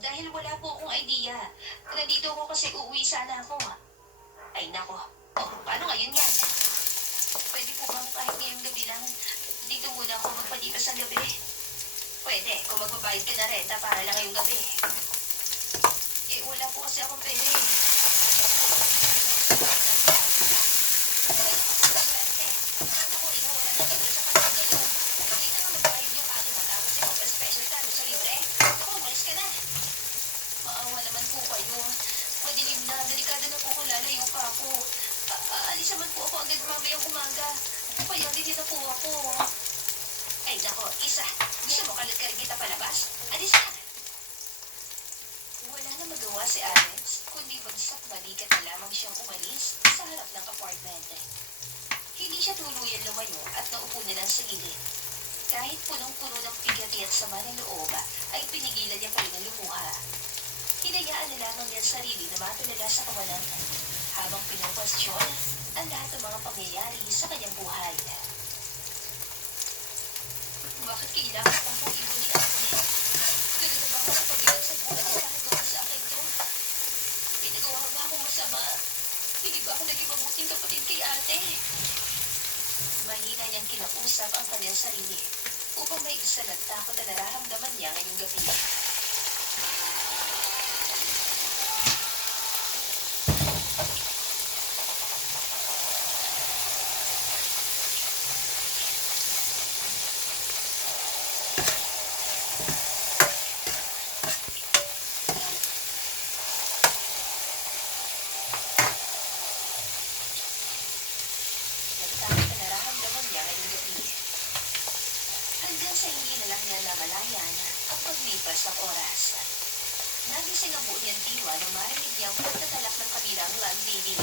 Dahil wala po akong idea. Nandito ako kasi uuwi sana ako. Ay nako. Oh, paano ngayon yan? Pwede po bang kahit ngayong gabi lang, dito muna ako magpalipas ang gabi? Pwede, kung magbabayad ka na renta para lang ngayong gabi. Eh, wala po kasi akong pera eh. Swerte. Ako, inuwalan na dito sa panahon ngayon. Hindi na nga magbayad yung ate mo tapos ikaw pa special ka sa libre. Ako, umalis ka na. Maawa naman po kayo. Madilim na, delikado na po kung lalayo pa ako. Aalis naman po ako agad mamayang umaga. Payagin din na po ako. Ay, nako, isa. Gusto mo kalat ka rin kita palabas? Alis ka. Wala na magawa si Alex, kundi bagsak balikat na lamang siyang umalis sa harap ng apartment. Hindi siya tuluyan lumayo at naupo na lang sa gilid. Kahit punong-puno ng pigati at sama ng loob, ay pinigilan niya pa rin ang lumuha. Hinayaan na lamang niya ang sarili na matulala sa kawalangan habang pinakwestiyon ang lahat ng mga pangyayari sa kanyang buhay. Bakit kailangan pang kong ibo ni ate? Ganun na ba ako napabigat sa buhay sa nagawa sa akin to? May nagawa ba akong masama? Hindi ba ako naging mabuting kapatid kay ate? Mahina niyang kinausap ang kanyang sarili upang may isa ng takot na nararamdaman niya ngayong gabi. Ng takot na nararamdaman niya ngayong gabi. Hanggang sa hindi na lang niya namalayan ang paglipas ng oras. Nagising ang buo niyang diwa nang marinig niya ang pagtatalak ng kabilang landlady.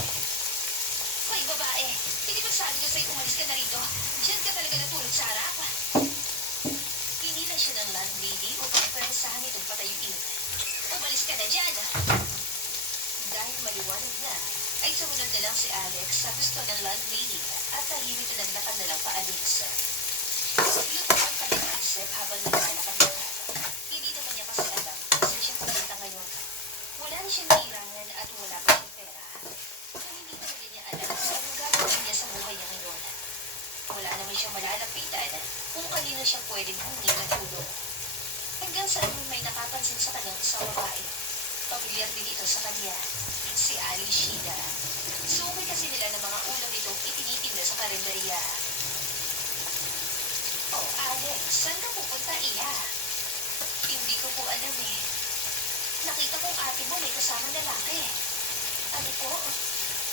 Hoy, babae! Hindi ba sabi ko sa'yo umalis ka na rito? Diyan ka talaga natulog sa harap. Hinila siya ng landlady upang pweresahan itong patayuin. Umalis ka na dyan! Dahil maliwanag na, ay sumunod na lang si Alex sa gusto ng landlady at tahimik na naglakad na lang paalis. Luto ang kanyang isip habang naglalakad na. Hindi naman niya kasi alam kung saan siya pupunta ngayon. Wala na siyang nairangan at wala pa siyang pera. Kaya hindi talaga niya alam kung anong gagawin niya sa buhay niya ngayon. Wala naman siyang malalapitan kung kanino siya pwedeng humingi ng tulong. Hanggang sa may nakapansin sa kanyang isang babae. Pamilyar din ito sa kanya, si Ali Sheila. Sumay kasi nila ng mga ulam itong itinitinda sa karinderya. Oh, Alex, saan ka pupunta, iya? Hindi ko po alam eh. Nakita kong ate mo may kasamang lalaki. Ano po?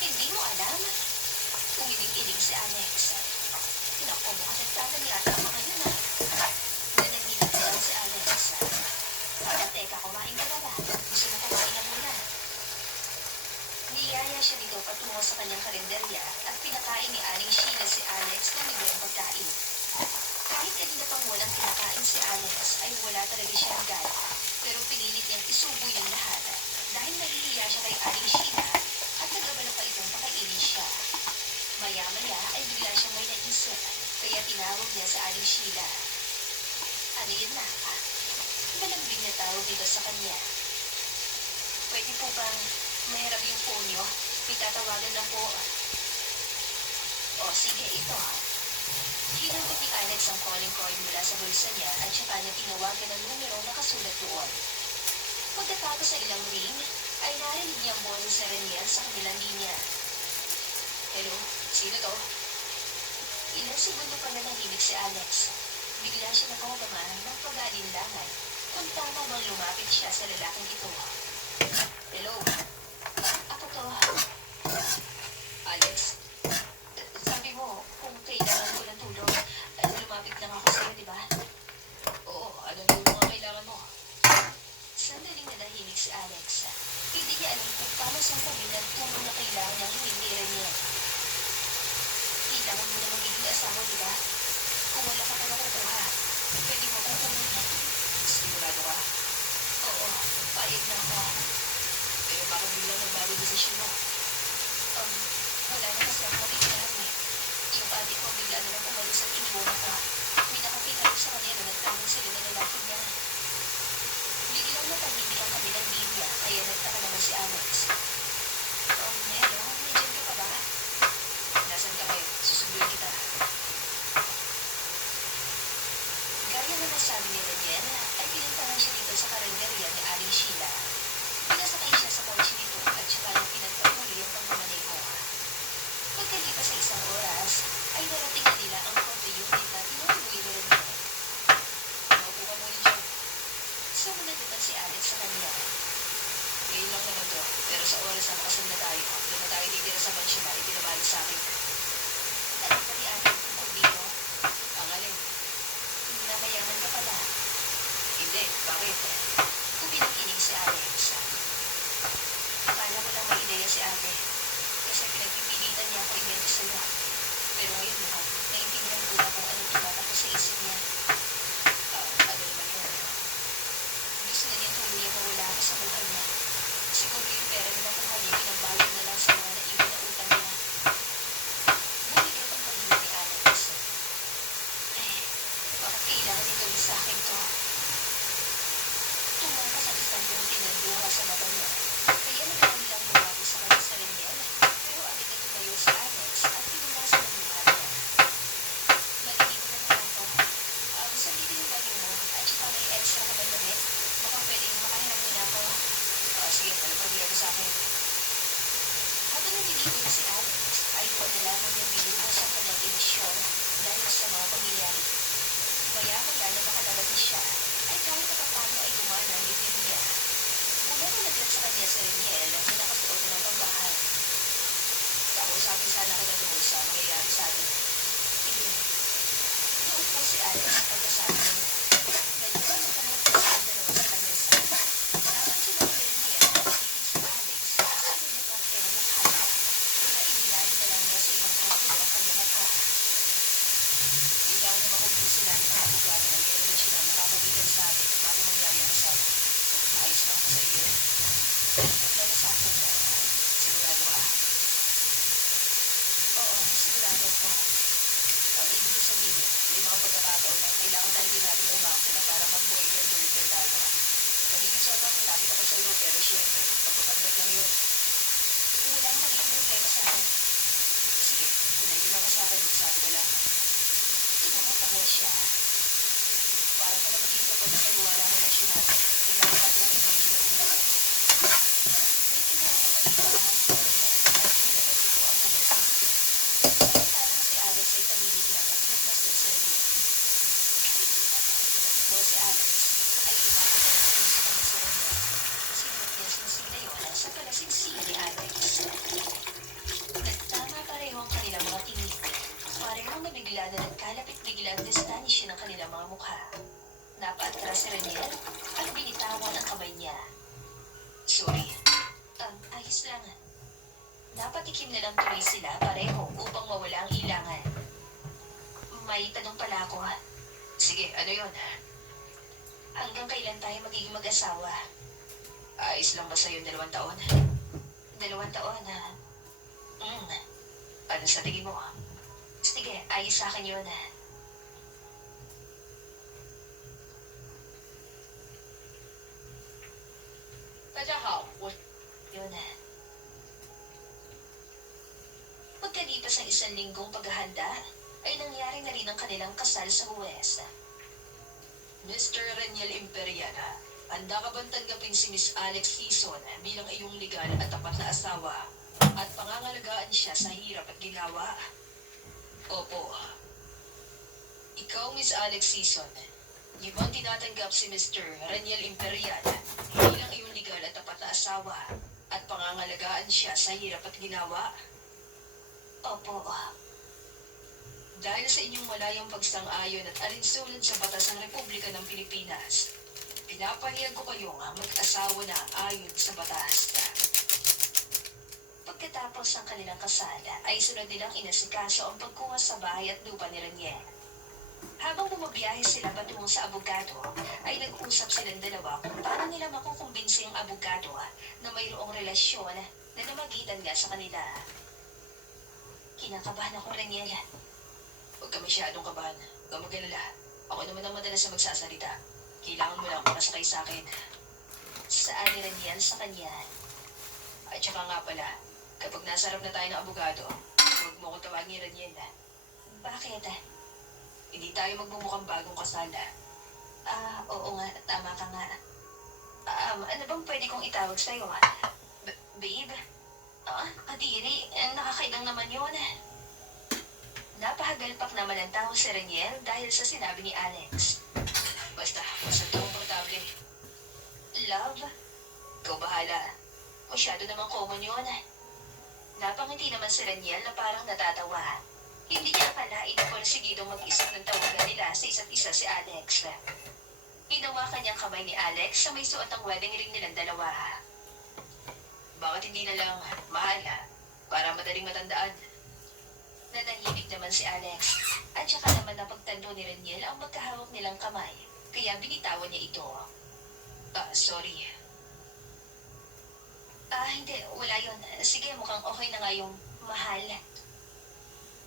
Hindi mo alam? Umiling-iling si Alex. Naku, mukhang nagtanan yata ang mga yun ah. Nananginig na lang si Alex. Teka, kumain ka na ba? Gusto mo kumain na muna? Niyaya siya dito patungo sa kanyang kalendarya at pinakain ni Aling Sheila si Alex ng libreng pagkain. Kahit kanina pang walang kinakain si Alex ay wala talaga siyang gana, pero pinilit niyang isubo yung lahat dahil nahihiya siya kay Aling Sheila at nagabala pa itong pakainin siya. Maya-maya ay bigla siyang may naisip kaya tinawag niya sa Aling Sheila. Ano yun na? Malambing na tawag dito sa kanya. Pwede po bang mahirap yung phone niyo? May tatawagan lang po. O sige, ito. Hinugot ni Alex ang calling card mula sa bulsa niya at saka niya tinawagan ang numero na nakasulat doon. Pagkatapos sa ilang ring, ay narinig niya ang boses na Reniel sa kabilang linya. Hello? Sino to? Ilang segundo pa na nahimik si Alex. Bigla siya nakawagaman ng pag-aalinlangan kung tama bang lumapit siya sa lalaking ito. Hello? Ako to. Alex? Sabi mo, kung kailangan ko ng tulong, lumapit lang ako sa'yo, di ba? Oo, ano yung mga kailangan mo? Sandaling nanahimik si Alex. Hindi niya alam kung paano sa kabilang tulong na kailangan niyang hindi rin niya. Kailangan mo na magiging asawa, di ba? Kung wala ka pa nakukuha, pwede mo kong kunin. Sigurado ka? Oo, payag na ako. Pero bakit biglang nagbago desisyon mo? Wala na kasi ako matitirahan eh. Yung ate ko bigla na lang umalis at iniwan ako. May nakakita rin sa kanya na nagtanong sila na lalaki niya. Biglang natahimik ang siya na ipinabala sa akin. Alam ba ni ate ang tungkol dito? Ang alin? Na mayaman ka pala. Hindi, bakit? Kumiling-kiling si Alex. Akala ko lang may ideya si ate. Kasi pinagpipilitan niya ako ibento sa'yo. Pero ngayon mukhang naintindihan ko na kung anong tumatakbo sa isip niya. Ano naman yun? Gusto na niyang tuluyang mawala ako sa buhay niya. Siguro yung pera na nakuha niya, pinagbayad na lang sa mga naiwan na utang niya. Bumigat ang paghinga ni Alex. Bakit kailangan ituloy sa akin to? Tumakas ang isang buti ng luha sa mata niya. Kaya nagkami lang lumabo sa kanya sa Reniel. Pero agad na tumayo si Alex at pinunasan ang luha niya. Maliligo na naman ako. Salitin yung banyo mo at saka may extra ka bang damit? Baka pwedeng makahiram mo na ako. Sige, palapag mo sa akin. Habang naliligo na si Alex, ay doon na lamang niyang binuhos ang kanyang emosyon dahil sa mga pangyayari. Maya-maya na makalabas na siya, ay kahit na paano ay gumana ang dibdib niya. Bumabulaglag sa kanya si Reniel na nakasuot na ng pambahay. Kausapin sana kita tungkol sa mangyayari sa atin. Sige. Naupo si Alex sa pagkasabi niya. Nalipan ang kaharap na sa dalawa sa kanyang sala. Napansin ang Reniel na titig si Alex sa sunod na parte ng mukha niya. Kaya inilali na lang niya sa ibang angulo ang kanyang mukha. Kailangan na makumbinsin natin ang abogado na may relasyon na namamagitan sa atin bago mangyari ang kasama. Ayos lang po sa iyo. Problema sa akin na sigurado ka? Oo, sigurado ako. Ang ibig ko sabihin, may mga pagkakataon na kailangan talaga natin umakto na para mag-boyfriend-girlfriend tayo. Magiging sobrang lapit ako sa iyo, pero syempre, pagpapagnat lang yun. Walang magiging problema sa akin. Sige, unayin lang ka sa akin, sabi ko lang. Tumatawa siya. Para pala maging kapag-paniwala mo na siya natin, kailangan natin ang engagement nila. May kinuha na malipakahan si Daniel at inilabas ito ang kanyang safety. Samantalang si Alex ay tahimik lang na pinagmasdan sa Reniel. Kahit pinapakita mo si Alex, ay lumapit na lang tuloy sa kanya sa Reniel. Sinuot niya sinisig na yun sa palasingsing ni Alex. Nagtama pareho ang kanilang mga tingin. Parehong nabigla na nagkalapit bigla ang distansya ng kanilang mga mukha. Napaatras si Reniel at binitawan ang kamay niya. Sorry. Ayos lang. Napatikim na lang tuloy sila pareho upang mawala ang ilangan. May tanong pala ako. Sige, ano yun? Hanggang kailan tayo magiging mag-asawa? Ayos lang ba sa'yo 2 taon? 2 taon, ha? Ano sa tingin mo? Sige, ayos sa akin yun. 大家好，我 Yun. Pagkalipas ng 1 linggong paghahanda, ay nangyari na rin ang kanilang kasal sa huwes. Mr. Reniel Imperiana, handa ka bang tanggapin si Miss Alex Season bilang iyong legal at tapat na asawa at pangangalagaan siya sa hirap at ginawa? Opo. Ikaw, Miss Alex Season, di ba tinatanggap si Mr. Reniel Imperiana bilang iyong legal at tapat na asawa at pangangalagaan siya sa hirap at ginawa? Opo. Dahil sa inyong malayang pagsang-ayon at alinsunod sa batas ng Republika ng Pilipinas, pinapahayag ko kayong mag-asawa na ayon sa batas. Pagkatapos ng kanilang kasal, ay sunod nilang inasikaso ang pagkuha sa bahay at lupa ni Reniel. Habang bumabiyahe sila patungo sa abogado, ay nag-usap silang dalawa kung paano nila makukumbinsi ang abogado na mayroong relasyon na namagitan nga sa kanila. Kinakabahan ako, Reniel. Huwag ka masyadong kabahan. Huwag ka mag-alala. Ako naman ang madalas na magsasalita. Kailangan mo lang makasakay sa akin. Saan ni Reniel sa kanya? At saka nga pala, kapag nasa harap na tayo ng abogado, huwag mo ko tawagin Reniel. Bakit? Hindi tayo magmumukhang bagong kasal. Oo nga, tama ka nga. Ano bang pwede kong itawag sa'yo? Babe? Kadiri, nakakailang naman yun. Napahagalpak naman ang tao si Reniel dahil sa sinabi ni Alex. Basta komportable. Love? Ikaw bahala. Masyado namang common yun. Napangiti naman si Raniel na parang natatawa. Hindi niya akalain na porsigidong mag-isip ng tawagan nila sa isa't isa si Alex. Hinawakan niyang kamay ni Alex sa may suot ang wedding ring nilang dalawa. Bakit hindi na lang mahal para madaling matandaan? Nanahimik naman si Alex at saka naman napagtando ni Raniel ang magkahawak nilang kamay kaya binitawan niya ito. Sorry. Hindi. Wala yun. Sige, mukhang okay na nga yung mahal.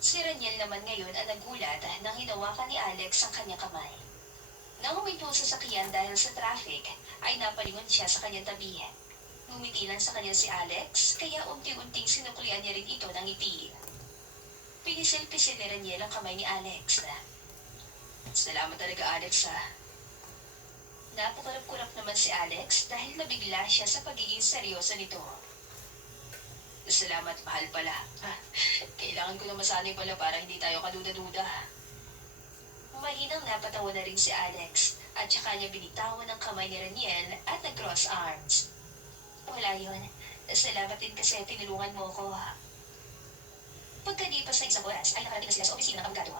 Si Raniel naman ngayon ang nagulat nang hinawakan ni Alex ang kanyang kamay. Nang huminto sa sakyan dahil sa traffic, ay napalingon siya sa kanyang tabi. Ngumiti lang sa kanya si Alex, kaya unti-unting sinuklian niya rin ito ng ngiti. Pinisil-pisil ni Raniel ang kamay ni Alex. Salamat talaga, Alex, ha. Napakurap-kurap naman si Alex dahil nabigla siya sa pagiging seryoso nito. Salamat, mahal pala. Kailangan ko na masanay pala para hindi tayo kaduda-duda. Mahinang napatawa na rin si Alex at saka niya binitawan ang kamay ni Raniel at nag-cross arms. Wala yun. Salamat din kasi tinulungan mo ko. Pagkalipas na isang oras ay nakarating na sila sa opisina ng abogado.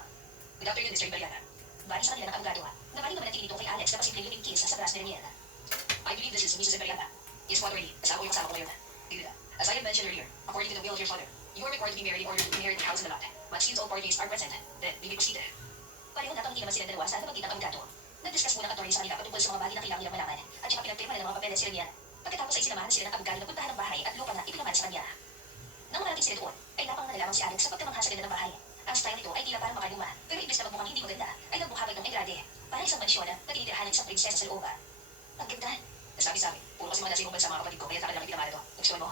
Good afternoon, Mr. Ibariana. Bali sa kanila ng abogado. Nabali naman natin ito kay Alex na pasimpleng living kiss sa brass ni Raniel. I believe this is Mrs. Ibariana. Yes, Father Lee. Kasama ko yung kasama ko ngayon. Good. As I had mentioned earlier, according to the will of your father, you are required to be married in order to inherit the house and the lot. But since all parties are present, then we will proceed. Pareho napangiti naman sila dalawa sa napagkita ng abogado. Nag-discuss muna ang attorney sa kanila patungkol sa mga bagay na kailangan nilang malaman at saka pinagpirma na ng mga papeles si Raniel. Pagkatapos ay sinamahan sila ng abogado na puntahan ng bahay at lupa na ipinamahan sa kanya. Nang marating sila doon, ay napang nalaman si Alex sa pagkamangha sa ganda ng bahay. Ang style nito ay tila parang makaluma, pero ibig na magmukhang hindi maganda, ay nagbuhabag ng engrade. Parang isang mansyon na tinitirahan ng isang prinsesa sa loob. Ang ganda. Nasabi sa akin, puro kasi mga nasa ibang bansa mga kapatid ko, kaya sa kanila pinamala to. Gusto mo?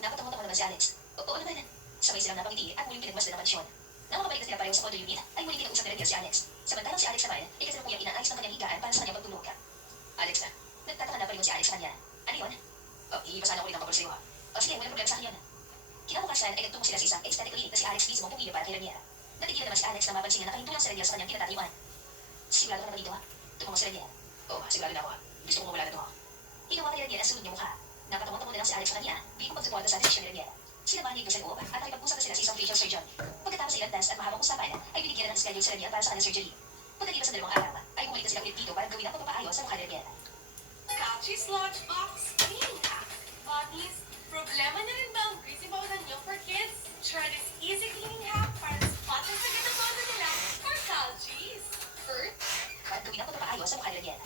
Napatango-tango naman si Alex. Oo naman. Sabay silang napangiti at muling pinagmasdan ng mansyon. Nang makabalik na sila pareho sa condo unit, ay muling kinausap ni Raniel si Alex. Samantalang si Alex naman, ay kasalukuyang inaayos ng kanyang higaan para sa kanyang pagtulog. Alex na. Nagtataka na palingon si Alex sa kanya. Ano yun? Iipasan ako rin ang papel sa'yo. Sige, walang problema sa akin yun. Kinabukasan ay nagtungo sila sa isang ecstatic clinic na si Alex mismo pumili para kay Raniel. Natigilan naman si Alex na mapansin niya na kahintulang si Raniel sa kanyang kinatatayuan. Sigurado ka na ba dito? Tumungo si Raniel. Sigurado na ako. Gusto kong mawala na to. Hinawa ni Raniel ang sunod niyang mukha. Napatungo-tungo na lang si Alex sa kanya, bigong pagsuporta sa desisyon ni Raniel. Sinamahan niya ito sa loob at nakipag-usap na sila sa isang facial surgeon. Pagkatapos sa ilang dance at mahabang usapan, ay binigyan na ng schedule sa Raniel para sa kanyang surgery. Pagkalipas ng 2 araw, ay bumalik na sila ulit dito para gawin ang pagpapaayos sa mukha ni Raniel. Couchie's Lunchbox Cleaning Hack. Bunnies, problema na rin ba ang greasy powder niyo for kids? Try this easy cleaning hack para spot ang sagad ng powder nila for Couchies. First, at gawin ang pagpapaayos sa mukha ni Raniel.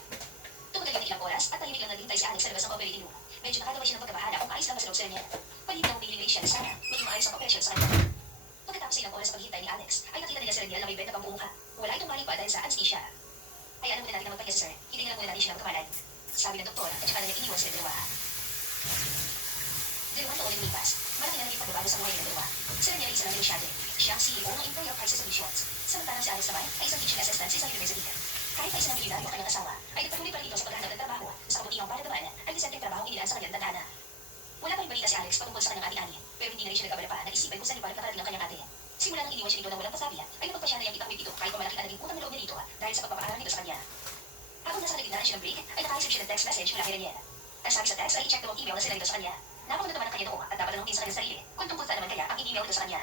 Tumagal yun ng ilang oras at tahimik lang naghintay si Alex sa labas ng operating room. Medyo nakagawa siya ng pagkabahala kung ayos lang ba sa loob si Raniel. Palihim na humihiling siya na sana maging maayos ang operasyon sa kanya. Pagkatapos sa ilang oras sa paghihintay ni Alex, ay nakita nila si Raniel na may bed na pambuong ka. Wala itong mali pa dahil sa anesthesia. Hayaan muna natin na magpahinga si Sir. Hindi lang muna natin siya ng kamalan. Sabi ng doktor at saka na iniwan sila dalawa. 2 taon na lumipas, malaki na naging pagbabago sa buhay ng dalawa. Si Raniel ay isang negosyante. Siya ang CEO ng Imperial Prices Solutions. Samantalang si Alex naman ay isang teaching assistant sa isang university. Kahit na isang milyonaryo ang kanyang asawa, ay nagpatuloy pa rin ito sa paghahanap ng trabaho sa kabutiang palatandaan ay disenteng trabaho inilaan sa kanyang tadhana. Wala pa rin balita si Alex patungkol sa kanyang ate-ani, pero hindi na rin siya nag-abala pa na isipin kung saan ibalit nakarating ang kanyang ate. Simula nang iniwan siya dito ng walang pasabi, ay napagpasya na niyang itakwid ito kahit pa malaki ang naging utang na loob niya dito dahil sa pagpapaaral nito sa kanya. Habang nasa nagigdaan siya ng break, ay nakaisip siya ng text message mula kay Raniel. Ang sabi sa text ay i-check daw ang email na sila nito sa kanya. Napakaganda naman ang kanya noo at dapat tanongin sa kanyang sarili kung tungkol saan naman kaya ang email nito sa kanya.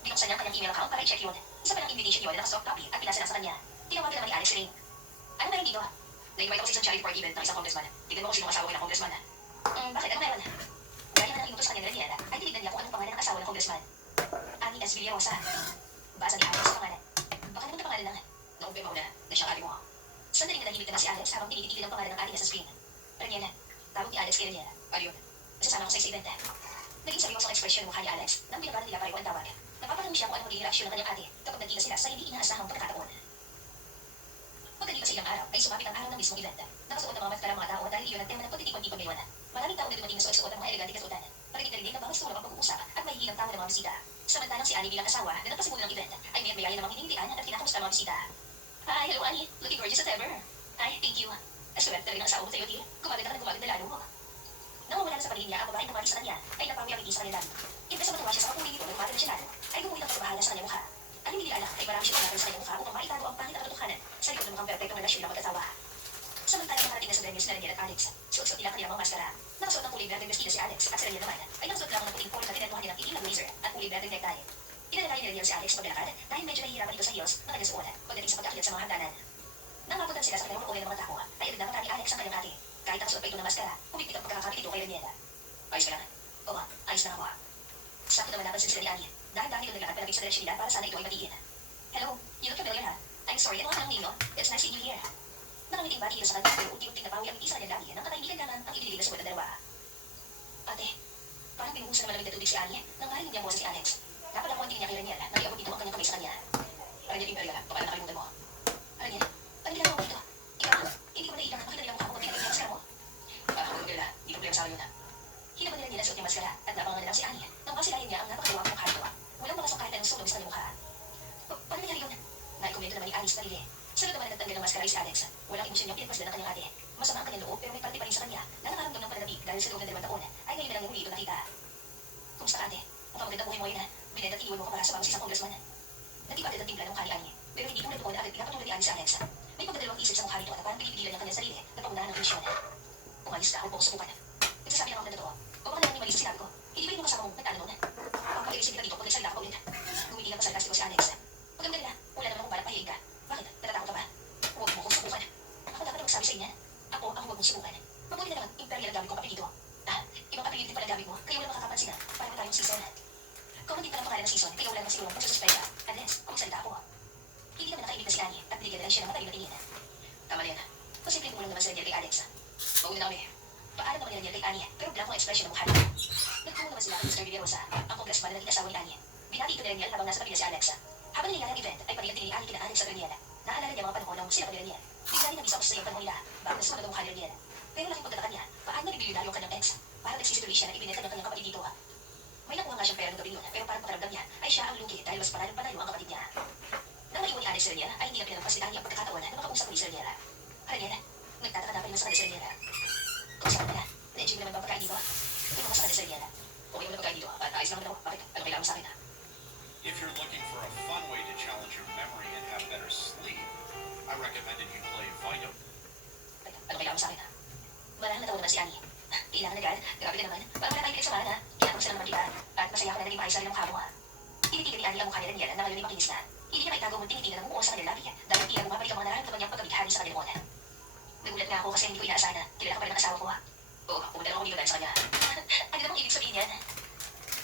Binuksan niya ang kanyang email account para i-check yun. Isa pa ng invitation yun na naka-soft copy at pinasa lang sa kanya. Tinawagan naman ni Alex si Rain. Ano meron dito? Na-invite ako sa isang charity party event ng isang congressman. Tignan mo kung sino ang asawa ko ng congressman. Bakit? Ano meron? Gaya na ng inutos sa kanya ni Raniel, ay tinignan niya kung anong pangalan ng asawa ng congressman. Ani S. Villarosa. Basa ni Alex sa pangalan. Baka naman na pangalan lang. Naumpema ko na siyang ate mo. Sandaling nanahimik naman si Alex habang tinititigil ang pangalan ng ate niya sa screen. Raniel, tawag ni Alex kay Raniel. Ano yun? Masasama ko sa event. Naging seryosong ekspresyon ng mukha ni Alex nang binabara nila pareho ang tawag. Napapatanong siya kung ano magiging reaksyon ng kanyang ate kapag nagkita sila sa hindi inaasahang pagkakataon. Pagkalipas sa ilang araw ay sumapit ang araw ng mismong event. Nakasuot ang mga matkarang mga tao dahil iyon ang tema ng pagtitipon-tipon ngayon. Maraming tao na dumating na suot-suot ang mga elegante kasuotan. Parinig na rinig na bawat sulong ang pag-uusap at may hihinang tao ng mga bisita. Samantalang si Annie bilang asawa na nagpasimulo ng event ay may mayaya namang hinihilian at kinakamusta ang mga bisita. Hi, hello Annie. Looking gorgeous as ever. Hi, thank you. Aswerte talaga ng asawa mo sa'yo, dear. Gumaganda ka na gumaganda lalo mo. Nang mawala na sa paningin niya ang babaeng tumari sa kanya ay napawi ang ngiti sa kanya dami. Imbes na matuwa siya sa kapuli nito na gumaganda siya lalo, ay gumuhit ang pagbahala sa kanyang mukha. Ang hindi nila alam ay marami siya pangalan sa kanyang mukha upang maitago ang pangit at katotohanan sa likod ng mukhang perpektong relasyon ng mag-asawa. Samantalang nakarating na sa venues na Raniel at Alex, suot-suot nila kanilang mga maskara. Nakasuot ng kulay berdeng vestida si Alex at si Raniel naman ay nakasuot lamang ng puting polo na tinenuhan niya ng itim na blazer at kulay berdeng necktie. Inalalayan ni Raniel si Alex paglalakad dahil medyo nahihirapan ito sa heels na kanyang suot pagdating sa pag-akyat sa mga hagdanan. Nang mapuntan sila sa kanilang makulay ng mga tao, ay agad na mata ni Alex ang kanyang ate. Kahit nakasuot pa ito ng maskara, humigpit ang pagkakakapit ito kay Raniel. Ayos ka lang? Oo, ayos lang ako. Sakto naman napansin sila ni Annie dahil nito naglalakad palapit sa direksyon nila para sana ito ay batiin. Hello, you look familiar ha? I'm sorry, ano ang tanong ninyo? It's nice seeing you here. Nakangiting bati ito sa kanya pero unti-unting napawi ang isa kanyang labi nang katahimikan naman ang ibinigay na suot ng dalawa. Ate, parang pinuhusan ng malamig na tubig si Annie nang marinig niya ang boses si Alex. Napadakuan din niya kay Raniel nang iabot ito ang kanyang kamay sa kanya. Raniel Imperial, baka nakalimutan mo. Raniel, ano ginagawa mo dito? Ikaw, hindi ko naiilang makita nila ang mukha mo pag tinagay niya ang mo. Huwag nila, hindi problema sa akin yun ha. Hinaban nila nila suot niya maskara at napangan lang si Annie nang masilayan niya ang napakaliwang mukha nito. Walang makasok kahit anong sunog sa kanyang mukha. Paano nangyari yun? Naikomento naman ni Annie sa sarili. Sunod naman na nagtanggal ng maskara si Alex. Walang emosyon niyang pinagpasdan ng kanyang ate. Masama ang kanyang loob pero may parte pa rin sa kanya na nakaramdam ng pananabik dahil sa loob ng 2 taon ay ngayon na lang huli ito nakita. Kumusta ka ate? Mukhang magandang buhay mo ngayon ha. Binenta at iwan mo ka para sa mga isang congressman. Nagtipatid ang timpla ng mukha ni Annie pero hindi tulad doon na agad pinapatulad ni Annie sa Alex. May pagdadalawang isip sa mukha nito at parang pinipigilan niya kanyang sarili na pangunahan ng tensyon. Umayos ka, huwag mo ko subukan. Nagsasabi lang ako ng totoo. O baka nalang mali sa sinabi ko. Hindi ba yung kasama mo nagtalo noon? Ang pag-iisip ka dito pag nagsalita ka pa ulit. Gumiti lang masalita si Alex. Maganda nila, wala naman akong balak pahihin ka. Bakit? Natatakot ka ba? Huwag mo kong subukan. Ako dapat ang magsabi sa inyo. Ako ang huwag mong subukan. Mabuti na naman, imperial ang gamit kong apelido. Ibang apelido din pala gamit mo, kaya wala makakapansin na pareho tayong season. Kung hindi pa lang pangalan ng season, kaya wala naman siguro ang pagsususpenda. Unless, kung magsalita ako. Hindi naman nakaibig na si Annie at binigyan na lang siya ng matalim na tingin. Tama na yan. Posibleng tulong naman si Raniel kay Alex. Mauna na kami. Paalam naman ni Raniel kay Annie, pero blanco ang ekspresyon ng mukha niya. Nagtungo naman sila kay Mr. Villarosa, ang congressman na naging asawa ni Annie. Binati ito ni Raniel habang nasa kapila si Alex. Habang nangyayari ang event, ay paniganting ni Annie kina Alex at Raniel. Naalala niya mga panahon nung sila pa ni Raniel. Bigla rin nabisa ko sa iyo panahon nila, bago nasulat ang mukha ni Raniel. Pero laking pagtataka niya, paano nabibilyonaryo ang kanyang ex? Para nagsisituloy siya na ibinenta ng kanyang kapatid dito. May nakuha nga siyang pera ng gabi yun, pero parang pakaramdam niya ay siya ang lugi dahil mas panalo ang kapatid niya. Nang maiwan ni Alex si Raniel, ay hindi na pinalagpas ni Annie ang pagkakataon na makausap ni Raniel. Raniel, nagtataka na pa rin sa kanila si Raniel. Kung saan na, na-enjoy mo naman ba pagkain dito? Ito mo sa kanila si Raniel. Okay mo na pagkain dito, at ayos lang naman ako. Bakit? Ano kailangan mo sa akin ha? If you're looking for a fun way to challenge your memory and have better sleep, I recommended you play Vito. Ano kailangan mo sa akin ha? Marahang natawa naman si Annie. Kailangan agad, grabe ka naman. Parang wala tayong pinagsamahan ha. Kinatong sila naman kita, at masaya ka na naging maayos sa rin ang mukha mo ha. Tinitigan ni Annie ang mukha ni Raniel na ngayon ay makinis na. Hindi niya maitago mong tinitingnan ng umuo sa kanyang labi dahil tila bumabalik ang mga nararamdaman niyang pagkabihari sa kanyang mona. Nagulat nga ako kasi hindi ko inaasahan na kilala ka pa rin ng asawa ko ha. Oo, pumunta lang ako dito dahil sa kanya. Ano namang ibig sabihin yan?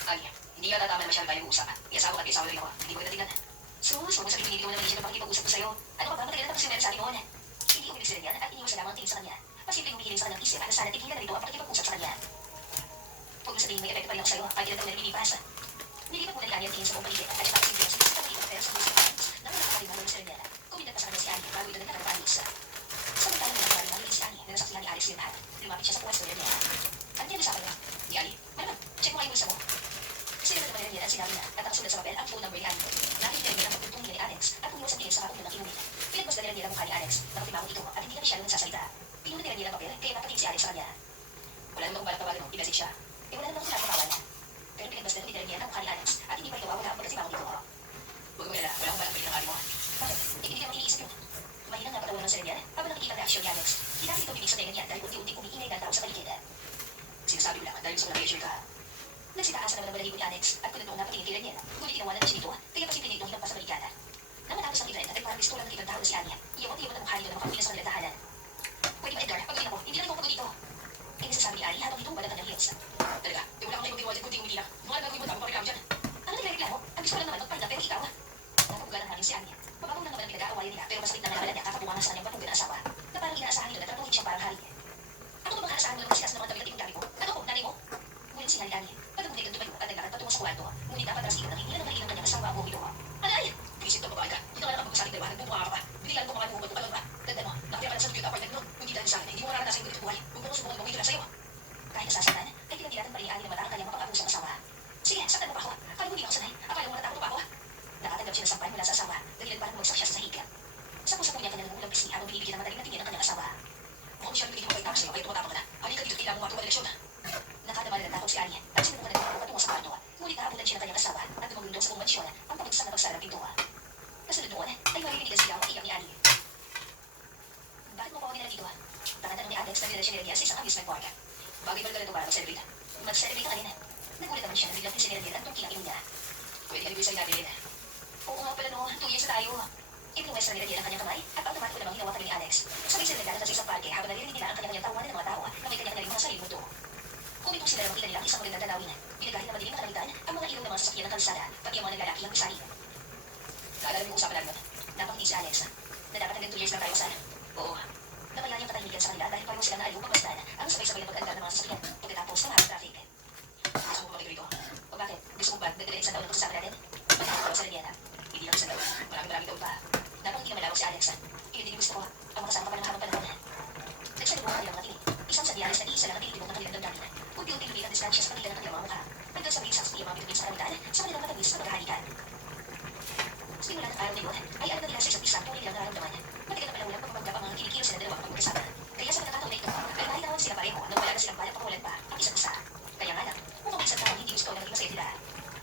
Ay, hindi yata tama na masyado tayo mag-uusap. May asawa ka at may asawa rin ako. Hindi ko kita tingnan. Sus, huwag mo sabihin hindi ko naman siya ng pakikipag-usap ko sa'yo. Ano ka ba? Matagal na tapos yung meron sa akin noon. Hindi umilig sila niyan at iniwasan lamang ang tingin sa kanya. Pasimpleng humihiling sa kanyang isip at sana tigilan na rito ang pakikipag-usap sa kanya. Huwag mo sabihin may epekto pa rin ako sa'yo. Ay, ilan taon na nililipas. Nilipat muna ni Annie ang tingin sa buong paligid at ipapasimple ang sinisip ng ilang sa music lines na wala nakakalimang naman si Raniel. Kuminat pa sa kanya si Annie bago ito nagkakaroon paayos. Samantala na nagkakaroon si Annie na nasaksihan ni Alex yung lahat. Lumapit siya sa pwesto ni Raniel. Andiyan na sa akin ni Annie. Malamang, check mo kayo bulsa mo. Sila naman ni Raniel ang sinabi na at nakasulat sa papel ang phone number ni Annie. Nakita ni Raniel ang pagtutong ni Alex at pumiwas ang tingin sa katong ng kinunin. Pinagbasda ni Raniel ang mukha ni Alex. Nakatimangot ito at hindi na masyadong nagsasalita. Pinunod ni Raniel ang papel kaya napatingin si Alex sa kanya. Wala naman akong balak tawagan mo, i-message siya. Wala naman akong tinatawagan. Pero pinagbasda ni Raniel ang mukha ni Alex at hindi pa ito wawala ang pagkatimangot dito. Huwag mo wala akong balak pagkatimangot ng ate mo. Bakit? Hindi naman iniisip yun. Mahinang napatawa ng si Raniel habang nakikita ang reaksyon ni Alex. Hinapit ito bibig sa tenga niya dahil unti-unti umiingay ng tao sa paligid. Sinasabi ko lang dahil gusto ko na-reassure ka. Nagsitaasa naman ang balahibo ni Alex at kung noong napatingin kay Raniel, ngunit inawanan na siya nito kaya pasimple nito hinampas sa baligyan. Nang matapos ang event at parang gusto lang nakitang tao na si Anya, iyawat-iyawat ang mukha nito na makakulinas sa kanilang tahanan. Pwede ba Edgar, pagdating ako, hindi lang ikaw pagod dito. Ay nasasabi ni Annie habang itong balat ng heels. Talaga, wala akong nagagawa dyan kundi umiti lang. Mga gagawin mo, tama pa rin ako dyan. Ano nagre-reklamo? Ang gusto ko lang naman magpalda pero ikaw. Nakabuga lang namin si Anya. Mababang lang naman ang pinag-aawayan nila pero masakit na nalaman niya kakabuwangan sa kanyang patugan asawa na parang inaasahan nila na tratuhin siyang parang hari. Ano ba bang aasahan mo lang masikas na mga tabi-tabi kong gabi ko? Ano ko, nanay mo? Ngunit sinali Annie, pagkabuhay kang tumayo at naglakad patungo sa kwarto, ngunit dapat aras iyon ng hindi na nangailang kanyang asawa o ito. Alay! Visit ka babae ka, hindi ka nga nakapagpasalit na ba? Nagbubuha ka pa. Binilan ko mga buhubad ko pa ba? Ganda mo, nakapaya ka lang sa cute apartment mo. Hindi dahil sa akin, hindi mo naranasan yung ganito buhay. Huwag mo ko subukan gawin ito lang sa'yo. Kahit nasasaktan, ay tinatiyatan pa rin ni Annie na mata ang kanyang mapang-abusang asawa. Sige, saktan mo pa ako. Akala mo hindi ako sanay. Akala mo natatakot pa ako. Nakatanggap siya ng sampay mula sa asawa, dahilan parang bumagsak siya sa sahig. Sapo-sapo niya kanyang nangulang pisngi habang binibigyan ng matalim na tingin ang kanyang asawa. Mukhang siya pinigil mo kayo tapos sa'yo, kaya tumatapang ka na. Halika dito, kailangan mo matuwa eleksyon. Nakadama na takot si Annie at sinubukan na ito patungo sa kwarto. Ngunit naabutan siya ng kanyang asawa at dumagundong sa buong mansyon ang pabagsak na pagsara ng pinto. Kasunod noon, ay maririnig siya ang iyak ni Annie. Bakit mo pawagin na dito? Tangan-tanong ni Alex na dinala siya ni Raniel sa isang amusement park. Bagay ba ganito para mag-celebrate? Mag-celebrate ka kanina. Nagulat naman siya na biglang tinsineran nila ang tungkilang ino niya. Pwede anniversary natin rin. Oo nga pala no, 2 years na tayo. Ipinwesta nila Diel ang kanyang kamay at automatic namang hinawa kami ni Alex. Sabay sila naglalakad sa isang parke habang naririnig nila ang kanyang tawanan ng mga tao na may kanyang mga sarili mundo. Kung itong sila makita nila ang isang magandang tanawin, binagahin na madilim na kalamitan ang mga ilong ng mga sasakyan ng kalsada, pati ang mga naglalaki ang pisari. Naalala mo yung usapan namin nun? Napangiti si Alex na dapat hanggang 2 years lang tayo kasal. Oo. Namayayang katahimikan sa kanila dahil pareho sila na aliw pagmasdan ang sabay-sabay na pag-andar ng mga sasakyan pagkatapos ng harap traffic. Gusto mo pumapit rito? O bakit? Gusto mo ba dagdagan isang taon ang pagsasabi natin? Magkakaroon sa Daniela. Hindi lang isang taon. Maraming taon pa. Napangiti na malawak si Alex. Iyon din gusto ko. Ang makasama ka pa ng mahabang panahon. Nagsalubong ang kanilang mga tingin. Isang sa ni Alex na iisa lang ang tinitibok ng kanilang damdamin. Unti-unti lumiit ang distansya sa kanila ng kanilang mga mukha. Hanggang sa maging saksi ang mga bituin sa kalamitan sa kanilang matagis na maghahalikan. Simula ng araw na yun, ay alam na nila sa isa't isa ang tunay nilang nararamdaman. Matigal na panahon ang pagpapanggap ang mga kinikilo sila dalawang pagkakasama. Kaya sa pagkakataon na ito, ay mahitawan sila pareho nang wala na silang balak pangulan pa ang isa't isa. Kaya nga lang, mukhang isang tao hindi gusto na naging masaya nila.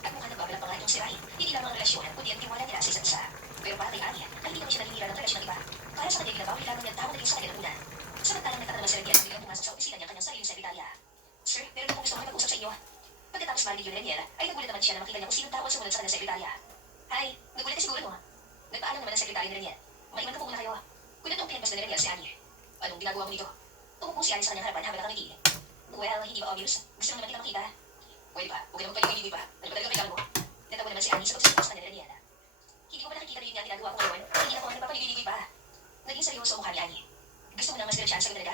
At mukhang nagbabalak pa nga itong sirahin, hindi lamang ang relasyon, kundi ang tiwala nila sa isa't isa. Pero para kay Anya, ay hindi naman siya naninira ng relasyon ng iba. Para sa kanya ginagawa lamang niyang tao na naging sa kanilang una. Samantalang nagtatanong si Reniel na biglang pumasok sa opisina niya kanyang sariling sekretarya. Sir, meron akong gusto makipag-usap sa inyo. Pagkatapos marinig yun Reniel, ay nagulat naman siya na makita niya kung sinong tao ang sumunod sa kanyang sekretarya. Hi, nagulat ka siguro mo. Nagpaalam naman ang sekretarya ni Reniel. Maiwan ka po muna kayo. Kulat ang pinagpas na ni Reniel si Annie. Anong ginagawa mo dito? Umupo si Annie sa kanyang harapan habang nakangiti. Well, hindi ba obvious? Gusto mo naman kita makita? Pwede ba? Huwag ka naman paligoy pa. Ano ba talaga kailangan mo? Natawa naman si Annie sa pagsasagot sa kanya ni Reniel. Hindi ko ba nakikita na yun nga ginagawa ko ngayon? Hindi na ko ang nagpapaligoy pa. Naging seryoso ang mukha ni Annie. Gusto mo nang mas ganun siya sa talaga?